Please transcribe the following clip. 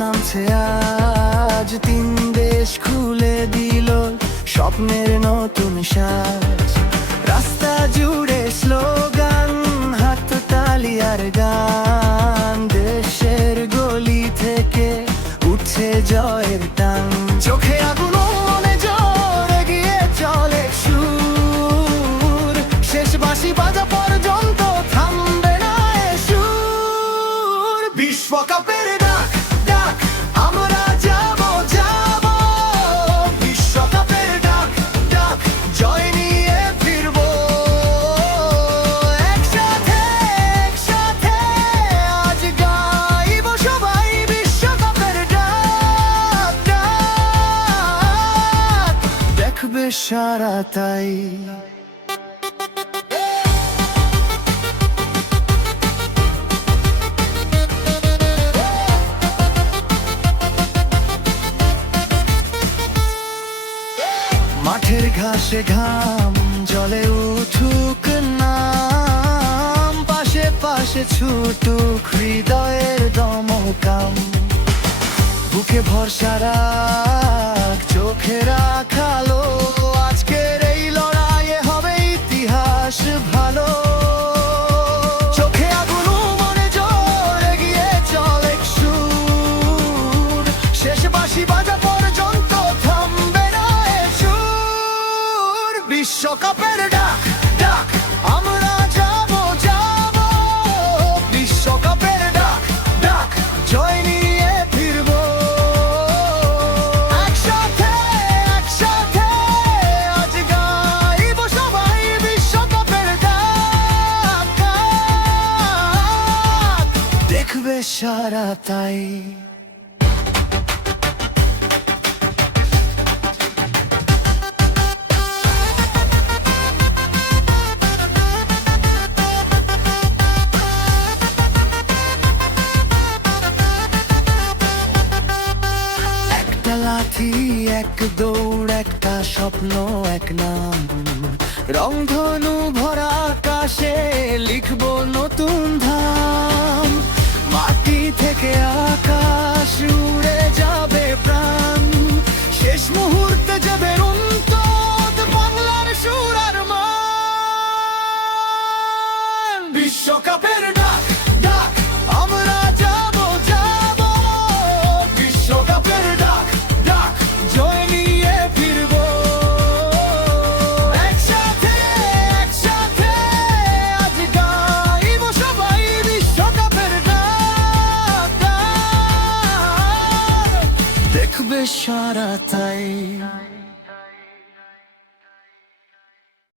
নামছে আজ, তিন দেশ খুলে দিল স্বপ্নের নতুন সাজ। রাস্তা জুড়ে স্লোগান, হাততালি আর গান, দেশের গলি থেকে উঠছে জয়ের টান। চোখে আগুন মনে জ্বর, এগিয়ে চলে সুর, শেষ বাঁশি বাজা পর্যন্ত থামবে না এ সুর। বিশ্বকাপের ডাক ডাক, আমরা যাব যাব, বিশ্বকাপের ডাক ডাক, জয় নিয়ে ফিরবো একসাথে একসাথে। আজ গাইব সবাই বিশ্বকাপের ডাক ডাক, দেখবে সারা তাই। মাঠের ঘাসে ঘাম জলে উঠুক নাম, পাশে পাশে ছুটুক হৃদয়ের দমকাম। বুকে ভরসা রাখ, চোখে রাখ আলো, আজকের এই লড়াইয়ে হবে ইতিহাস ভালো। চোখে আগুন মনে জ্বর, এগিয়ে চলে সুর, শেষ বাঁশি বাজা পর্যন্ত থামবে না এ সুর। বিশ্বকাপের ডাক ডাক, আমরা যাব যাব, বিশ্বকাপের ডাক ডাক, জয় নিয়ে ফিরবো একসাথে একসাথে। আজ গাইব সবাই বিশ্বকাপের ডাক ডাক, দেখবে সারা তাই। একটা লাঠি, এক দৌড়, একটা স্বপ্ন, এক নাম, রংধনু ভরা আকাশে লিখবো নতুন ধাম। মাটি থেকে আকাশ উড়ে যাবে প্রাণ, শেষ মুহূর্তে যাবে অন্তত বাংলার সুর আর মান। বিশ্বকাপের ডাক ডাক, আমরা যাব যাব, বিশ্বকাপের ডাক ডাক, জয় নিয়ে ফিরবো একসাথে একসাথে। আজ গাইব সবাই বিশ্বকাপের ডাক ডাক, দেখবে সারা তাই।